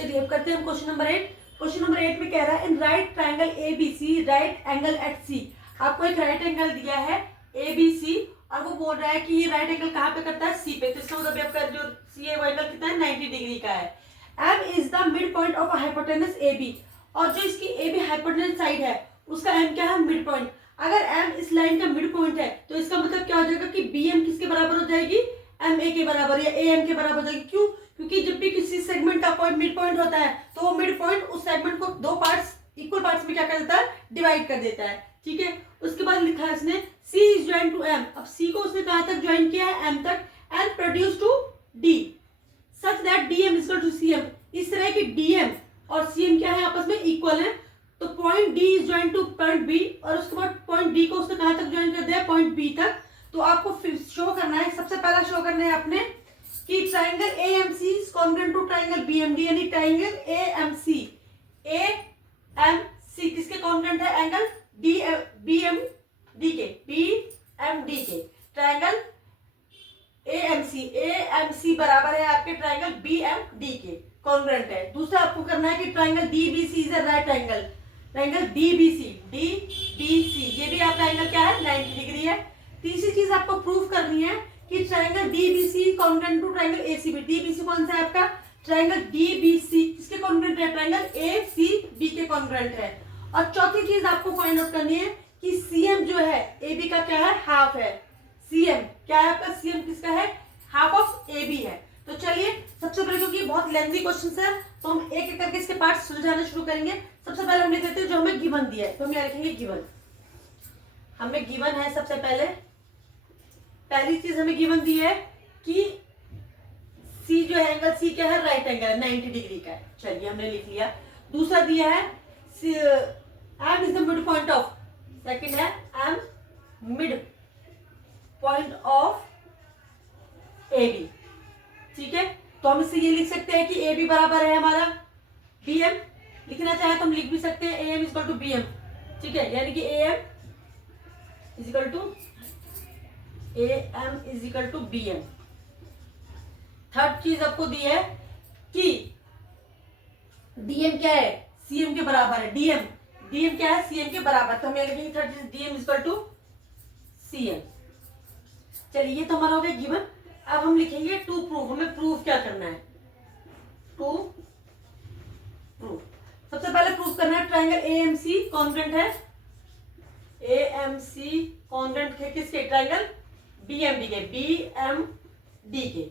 चलिए अब करते हैं हम क्वेश्चन नंबर 8। क्वेश्चन नंबर 8 में कह रहा है in right triangle A B C right angle at C. आपको एक राइट एंगल दिया है ए बी सी और वो बोल रहा है कि ये राइट एंगल कहाँ पे करता है, सी पे। तो इसका मतलब आपका जो सी है वो एंगल कितना है, 90 डिग्री का है। M is the midpoint of hypotenuse A B, और जो इसकी ए बी हाइपोटेनस साइड है उसका एम क्या है, मिड पॉइंट। अगर एम इस लाइन का मिड पॉइंट है तो इसका मतलब क्या हो जाएगा कि बी एम किसके बराबर हो जाएगी, एम ए के बराबर या ए एम के बराबर हो जाएगी। क्यों? क्योंकि जब भी किसी सेगमेंट का पॉइंट मिड पॉइंट होता है तो वो मिड पॉइंट उस सेगमेंट को दो पार्ट्स इक्वल पार्ट्स में क्या कर देता है, डिवाइड कर देता है। ठीक है, उसके बाद लिखा है इसने C is join to M। अब C को उसने कहां तक ज्वाइन किया है, M तक, and produce to D such that DM is equal to CM। इस तरह की DM और CM क्या है, आपस में इक्वल है। तो point D is join two point B और उसके बाद पॉइंट D को उसने कहां तक ज्वाइन कर दिया, पॉइंट B तक। तो आपको शो करना है, सबसे पहला शो करना है आपने कि triangle AMC is congruent to triangle BMD, यानी ट्राइंगल AMC किसके कॉन्ग्रुएंट है, एंगल BMD के ट्राइंगल AMC बराबर है आपके ट्राइंगल BMD के, कॉन्ग्रुएंट है। दूसरा आपको करना है कि triangle DBC is a right angle, triangle DBC ये भी आपका एंगल क्या है, 90 डिग्री है। तीसरी चीज आपको प्रूव करनी है कि triangle DBC congruent to triangle ACB। DBC कौन सा है आपका, ट्राइंगल DBC किसके कॉन्ग्रुएंट है, ट्राइंगल ACB के कॉन्ग्रुएंट है। और चौथी चीज आपको फाइंड आउट करनी है कि CM जो है AB का क्या है, हाफ है। CM क्या है आपका, CM किसका है, हाफ ऑफ AB है। तो चलिए सबसे पहले, क्योंकि बहुत लेंथी क्वेश्चन है तो हम एक एक करके इसके पार्ट सुलझाना शुरू करेंगे। सबसे पहले हम लिख लेते हैं जो हमें गिवन दिया है, तो हम यहाँ लिखेंगे गिवन। हमें गिवन है सबसे पहली चीज हमें गिवन दी है कि C जो है एंगल C क्या है, राइट एंगल 90 डिग्री का है। चलिए हमने लिख लिया। दूसरा दिया है M is the midpoint of, second है M mid point of AB। ठीक है, तो हम इससे ये लिख सकते हैं कि AB बराबर है हमारा BM। लिखना चाहे तो हम लिख भी सकते हैं AM is equal to BM। ठीक है, यानी कि AM is equal to BM। Third चीज आपको दी है कि DM क्या है, CM के बराबर है। DM क्या है, CM के बराबर। तो हम ये लिखेंगे थर्ड चीज DM is equal to CM। चलिए ये तो हमारा हो गया गिवन। अब हम लिखेंगे टू प्रूफ। हमें प्रूफ क्या करना है, टू प्रूफ। सबसे पहले प्रूफ करना है ट्राइंगल AMC कॉन्ग्रुएंट है, AMC कॉन्ग्रुएंट है किसके, ट्राइंगल BMD के।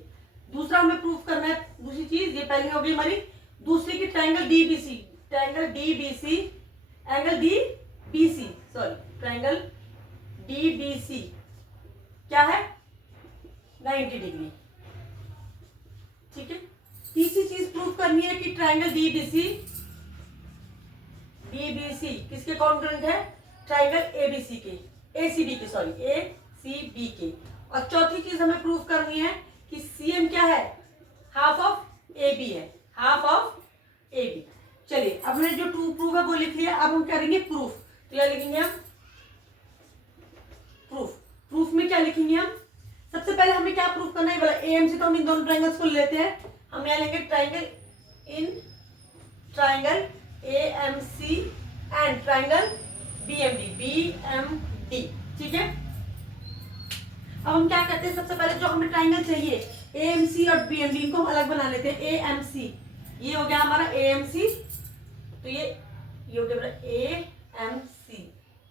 दूसरा हमें प्रूफ करना है, दूसरी चीज ये पहली होगी हमारी, दूसरी की ट्राइंगल DBC क्या है, 90 डिग्री। ठीक है, तीसरी चीज प्रूफ करनी है कि ट्राइंगल DBC किसके कॉन्ग्रुएंट है, ट्राइंगल ACB के। और चौथी चीज हमें प्रूफ करनी है कि CM क्या है, हाफ ऑफ AB है, हाफ ऑफ AB। चलिए अब हमने जो टू प्रूफ है वो लिख लिया। अब हम करेंगे प्रूफ। तो क्या लिखेंगे हम, प्रूफ में क्या लिखेंगे हम, सबसे पहले हमें क्या प्रूफ करना है, बोला AMC। तो हम इन दोनों ट्राइंगल्स को लेते हैं। हम यहाँ लेंगे triangle AMC and triangle BMD। ठीक है, अब हम क्या करते हैं, सबसे पहले जो हमें ट्राइंगल चाहिए AMC और BMD, इनको हम अलग बना लेते हैं। AMC ये हो गया हमारा AMC, तो ये हो गया AMC।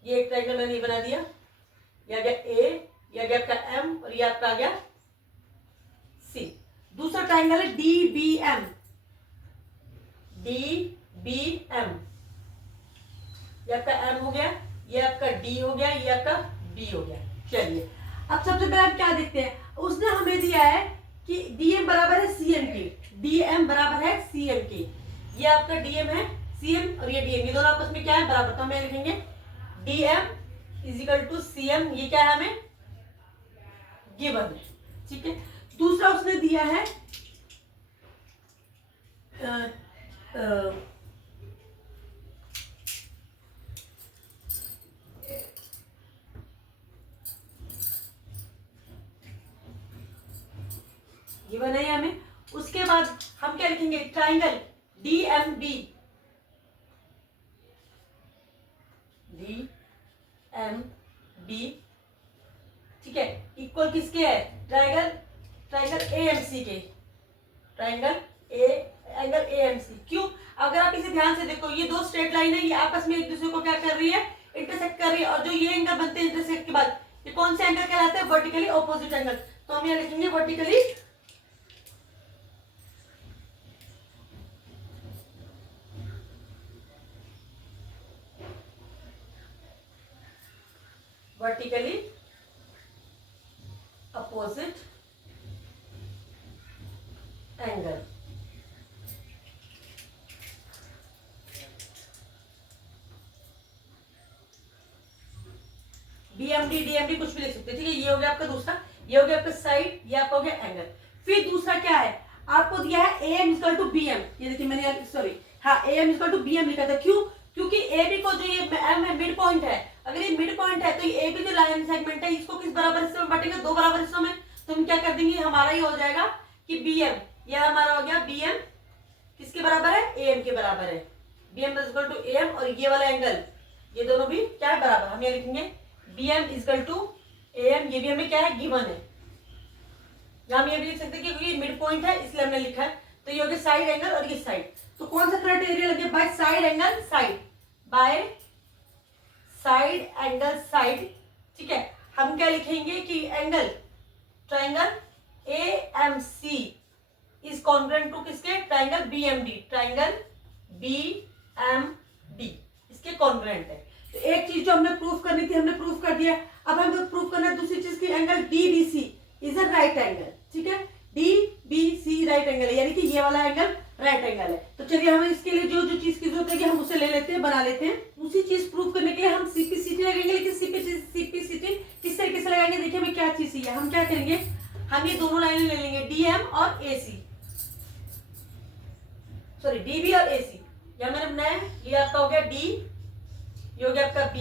ये एक ट्राइंगल मैंने ये बना दिया, ये आ गया A, ये आ गया आपका M और ये आपका आ गया C। दूसरा ट्राइंगल है DBM, ये आपका M हो गया, ये आपका D हो गया, ये आपका B हो गया। चलिए अब सबसे पहले हम क्या देखते हैं, उसने हमें दिया है कि DM बराबर है CM की, ये आपका DM है CM और ये DM, ये दोनों आपस में क्या है, बराबर। तो हम लिखेंगे DM is equal to CM। ये क्या है, हमें गिवन है। ठीक है, दूसरा उसने दिया है गिवन है हमें। उसके बाद हम क्या लिखेंगे, ट्राइंगल DMB, DMB, ठीक है, इक्वल किसके है? ट्रायंगल AMC के, एंगल AMC। क्यों? अगर आप इसे ध्यान से देखो, ये दो स्ट्रेट लाइन है, ये आपस में एक दूसरे को क्या कर रही है? इंटरसेक्ट कर रही है। और जो ये एंगल बनते हैं इंटरसेक्ट के बाद, ये कौन से एंगल कहलाते हैं? Vertically opposite angle. तो हम यहाँ लिखेंगे vertically opposite angle. BMD, DMD कुछ भी लिख सकते हैं, ठीक है। ये हो गया आपका दूसरा, ये हो गया आपका साइड, ये आपका हो गया एंगल। फिर दूसरा क्या है? आपको दिया है AM इक्वल टू BM। ये देखिए मैंने, सॉरी, हाँ, AM इक्वल टू BM लिखा था। क्यों? क्योंकि AB को जो ये M है, मिड पॉइंट है। अगर ये मिड पॉइंट है तो ये AB जो लाइन सेगमेंट है, इसको किस बराबर हिस्सों में बांटेंगे? 2 बराबर हिस्सों में। तो हम क्या कर देंगे? हमारा ये हो जाएगा कि BM, यह हमारा हो गया BM किसके बराबर है? AM के बराबर है। BM इक्वल टू AM, और ये वाला एंगल, ये दोनों भी क्या है? बराबर। हम ये लिखेंगे BM इक्वल टू AM, ये भी हमें क्या है? गिवन है। यहाँ हम ये भी लिख सकते हैं कि ये मिड पॉइंट है, इसलिए हमने लिखा है। तो ये हो गया साइड एंगल और ये साइड। तो कौन सा क्राइटेरिया लगे? By side angle side, by side angle side, ठीक है। हम क्या लिखेंगे कि angle triangle AMC is congruent to किसके? ट्रायंगल BMD, ट्रायंगल BMD इसके कॉन्ग्रुएंट है। तो एक चीज जो हमने प्रूफ करनी थी, हमने प्रूफ कर दिया। अब हमें प्रूफ करना है दूसरी चीज की, angle DBC is a right angle, ठीक है। DBC राइट एंगल है, यानी कि ये वाला एंगल राइट एंगल है। तो चलिए हमें इसके लिए जो जो चीज की जरूरत है कि हम उसे ले लेते हैं, बना लेते हैं। उसी चीज प्रूफ करने के लिए हम CPCT लगेंगे। लेकिन CPCT किस तरीके से लगाएंगे? देखिए हमें क्या चीज चाहिए। हम क्या करेंगे? हम ये दोनों लाइनें ले लेंगे, DM और AC, सॉरी DB और AC। यह मैंने बनाया, ये आपका हो गया D, ये हो गया आपका B,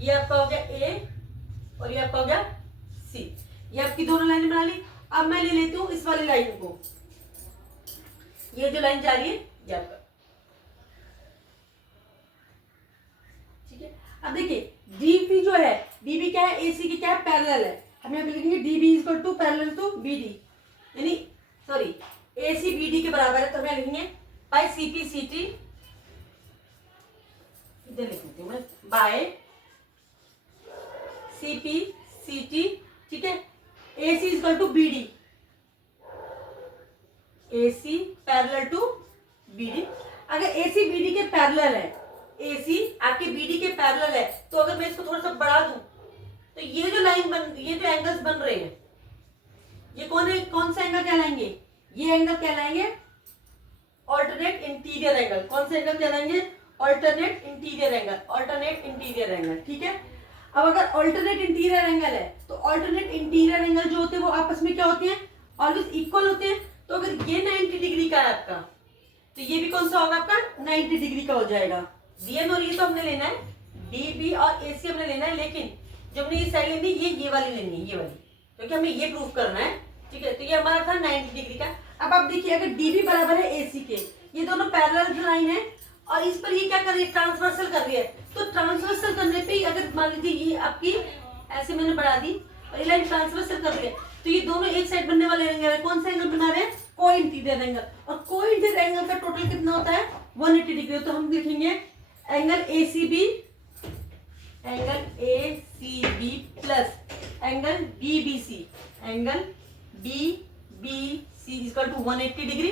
ये आपका हो गया A, और ये आपका हो गया C। ये आपकी दोनों लाइनें बना ली। अब मैं ले लेती हूँ इस वाली लाइन को, ये जो लाइन जा रही है ये आपका, ठीक है। अब देखिए DB जो है, DB क्या है? AC की क्या है? पैरेलल है। हम यहाँ पे लिखेंगे DB equal to parallel to BD, यानी सॉरी AC BD के बराबर है। तो हम लिखेंगे बाय CPCT, इधर लिख देती हूँ मैं, बाय CPCT, ठीक है। AC equal to BD, AC parallel to BD। अगर AC BD के पैरेलल है, AC आपके BD के पैरेलल है, तो अगर मैं इसको थोड़ा सा बढ़ा दूं, तो ये जो लाइन ये जो एंगल्स बन रहे हैं, ये कौन सा एंगल कहलाएंगे? ये एंगल कहलाएंगे ऑल्टरनेट इंटीरियर एंगल। कौन से एंगल कहलाएंगे? Alternate interior angle, alternate interior angle, ठीक है। अब अगर ऑल्टरनेट इंटीरियर एंगल है, तो ऑल्टरनेट इंटीरियर एंगल जो होते हैं वो आपस में क्या होते हैं? ऑलवेज इक्वल होते हैं। तो अगर ये 90 डिग्री का है आपका, तो ये भी कौन सा होगा आपका? 90 डिग्री का हो जाएगा। DM और ये तो हमने लेना है, DB और AC हमने लेना है, लेकिन जो हमने ये साइड लेनी है, ये वाली लेनी है, ये वाली, क्योंकि हमें ये प्रूफ करना है, ठीक है। तो ये हमारा था 90 डिग्री का। अब आप देखिए, अगर DB बराबर है AC के, ये दोनों पैरेलल लाइन है, और इस पर ये क्या कर रही है? ट्रांसवर्सल कर रही है। तो ट्रांसवर्सल करने पे अगर मान लीजिए ये आपकी ऐसे मैंने बढ़ा दी और ये लाइन ट्रांसवर्सल कर रही है, तो ये दोनों एक साइड बनने वाले एंगल है। कौन सा एंगल बना रहे हैं? को इंटीरियर एंगल। और को इंटीरियर एंगल का टोटल कितना होता है? 180 डिग्री। तो हम लिखेंगे angle ACB, angle ACB plus angle DBC, angle DBC equal to 180 degree.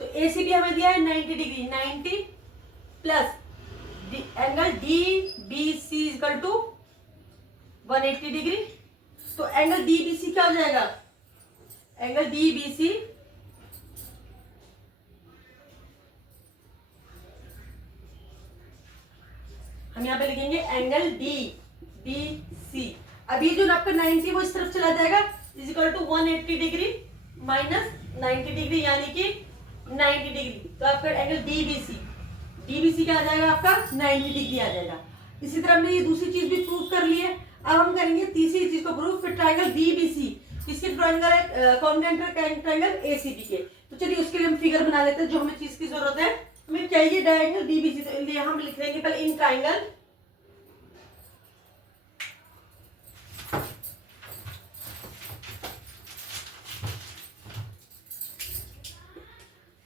तो ACB हमें दिया है 90 degree, 90 plus angle DBC equal to 180 degree. तो एंगल DBC क्या हो जाएगा? एंगल DBC हम यहाँ पे लिखेंगे एंगल DBC। अब ये जो आपका 90 वो इस तरफ चला जाएगा, is equal to 180 degree minus 90 degree, यानी कि 90 डिग्री। तो आपका एंगल DBC क्या आ जाएगा? आपका 90 डिग्री आ जाएगा। इसी तरह हमने ये दूसरी चीज भी प्रूव कर ली है। अब हम करेंगे तीसरी चीज को प्रूफ। फिर ट्रायंगल DBC किसके ट्रायंगल है, कॉन्ग्रुएंट ट्रायंगल एसीबी के। तो चलिए उसके लिए हम फिगर बना लेते हैं। जो हमें चीज की जरूरत है, हमें चाहिए डायगोनल डीबीसी, तो लिए हम लिख देंगे पहले in triangle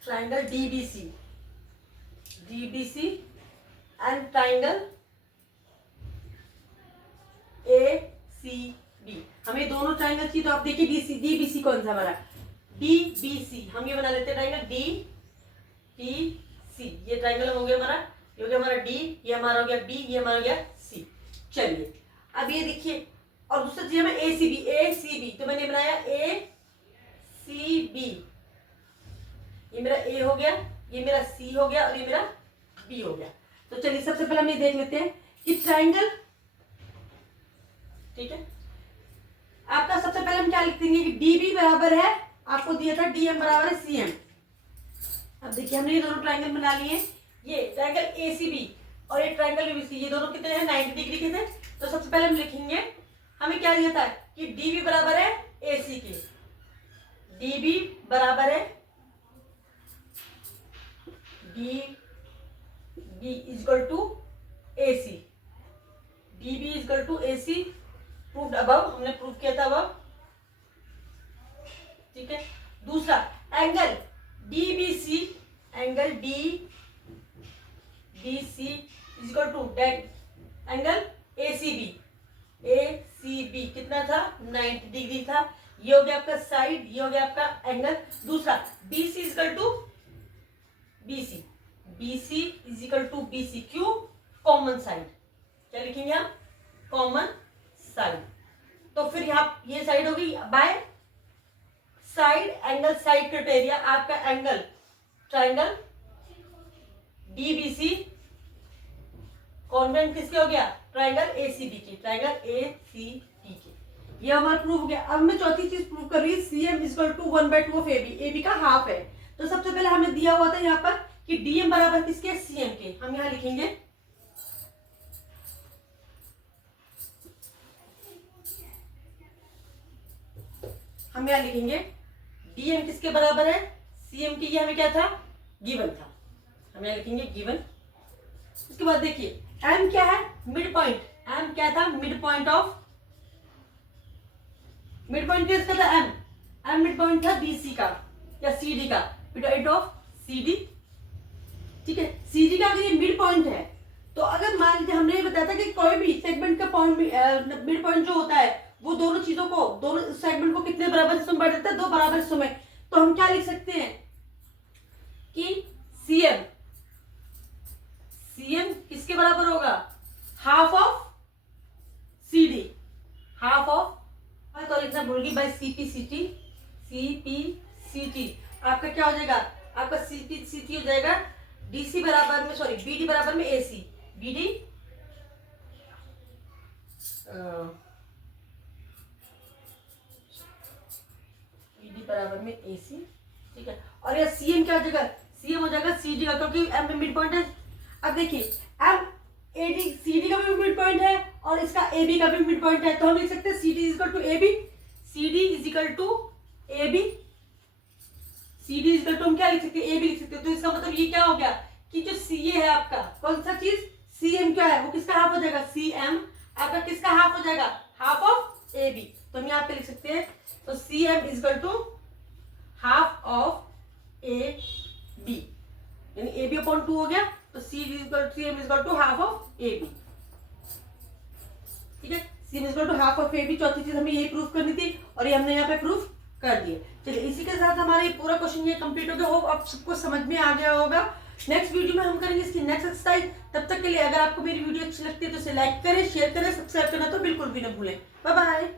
triangle DBC, DBC and triangle ACB. हमें दोनो ट्रायंगल चाहिए, तो आप देखिए डीबीसी कौन सा हमारा, डीबीसी। हम ये बना लेते हैं ट्रायंगल डीबीसी। ये ट्रायंगल हो गया हमारा, ये हो गया हमारा डी, ये हमारा हो गया बी, ये हमारा हो गया सी। चलिए अब ये देखिए, और दूसरा चाहिए हमें एसीबी, एसीबी तो मैंने बनाया एसीबी। ये मेरा ए हो गया, ये मेरा सी हो गया और ये मेरा बी हो गया। तो चलिए सबसे पहले हम ये देख लेते हैं कि ट्रायंगल, ठीक है, आपका सबसे पहले हम क्या लिख देंगे कि डीबी बराबर है, आपको दिया था डीएम बराबर है सीएम। अब देखिए हमने ये दोनों ट्रायंगल बना लिए, ये ट्रायंगल एसीबी और ये ट्रायंगल बीसी, ये दोनों कितने हैं, 90 डिग्री के थे। तो सबसे पहले हम लिखेंगे, हमें क्या दिया था कि डीबी बराबर है एसी के, डीबी बराबर है DB equal to AC, DB equal to AC. Proved above, हमने प्रूव किया था अबव, ठीक है। दूसरा angle DBC, angle DBC equal to angle ACB, ACB कितना था, 90 डिग्री था। ये हो गया आपका साइड, ये हो गया आपका एंगल। दूसरा BC equal to BC, BC is equal to BC, क्यों, कॉमन साइड। क्या लिखेंगे हम, कॉमन साइड। तो फिर यहाँ ये साइड होगी bye side angle side criteria, आपका एंगल ट्रायंगल डीबीसी कॉन्वेंट किसके हो गया, ट्रायंगल एसीबी के, ट्रायंगल एसीबी के। ये हमारा प्रूफ हो गया। अब मैं चौथी चीज प्रूव कर रही हूँ, CM equal to 1/2 of AB, AB का हाफ है। तो सबसे पहले हमें दिया हुआ था यहाँ पर कि डीएम बराबर किसके, सीएम के। हम यहाँ लिखेंगे डीएम किसके बराबर है, सीएम के। ये हमें क्या था, गिवन था, हम यहाँ लिखेंगे गिवन। उसके बाद देखिए एम क्या है, मिड पॉइंट। एम क्या था, mid point of, mid point किसका था, एम मिड पॉइंट था बीसी का या सीडी का, मिड पॉइंट ऑफ सीडी, ठीक है। सीडी का अगर ये मिड पॉइंट है, तो अगर मान लीजिए हमने ये बताया था कि कोई भी सेगमेंट का पॉइंट, मिड पॉइंट जो होता है वो दोनों चीजों को, दोनों सेगमेंट को कितने बराबर हिस्सों में बांट देता है, 2 बराबर हिस्सों में। तो हम क्या लिख सकते हैं कि सीएम, सीएम किसके बराबर होगा, half of CD, half of, तो लिखना भूल गई, बाय सीपीसीटी, सीपीसीटी आपका क्या हो जाएगा, आपका सीपीसीटी हो जाएगा डीसी बराबर में, सॉरी बीडी बराबर में एसी, बीडी बीडी बराबर में एसी, ठीक है। और यह सीएम क्या हो जाएगा, सीएम हो जाएगा सीडी का, क्योंकि एम में मिड पॉइंट है। अब देखिए एम एडी सीडी का भी मिड पॉइंट है और इसका एबी का भी मिड पॉइंट है, तो हम लिख सकते हैं CD is equal to AB, CD is equal to AB, CD is equal to हम क्या लिख सकते हैं, एबी लिख सकते हैं। तो इसका मतलब ये क्या हो गया कि जो सीए है आपका, कौन सा चीज, सीएम क्या है, वो किसका हाफ हो जाएगा, सीएम आपका किसका हाफ हो जाएगा, हाफ ऑफ एबी। तो हम यहाँ पे लिख सकते हैं, तो CM is equal to half of A B, यानी ए बी अपॉन 2 हो गया, तो CM is equal to half of A B, ठीक है। CM is equal to half of A B, चौथी चीज हमें यही प्रूफ करनी थी और ये हमने यहाँ पे प्रूफ कर दिए। चलिए इसी के साथ हमारा ये पूरा क्वेश्चन ये कंप्लीट हो गया। होप आप सबको समझ में आ गया होगा। नेक्स्ट वीडियो में हम करेंगे इसकी नेक्स्ट एक्सरसाइज। तब तक के लिए अगर आपको मेरी वीडियो अच्छी लगती है तो इसे लाइक करें, शेयर करें, सब्सक्राइब करना तो बिल्कुल भी ना भूलें। Bye bye.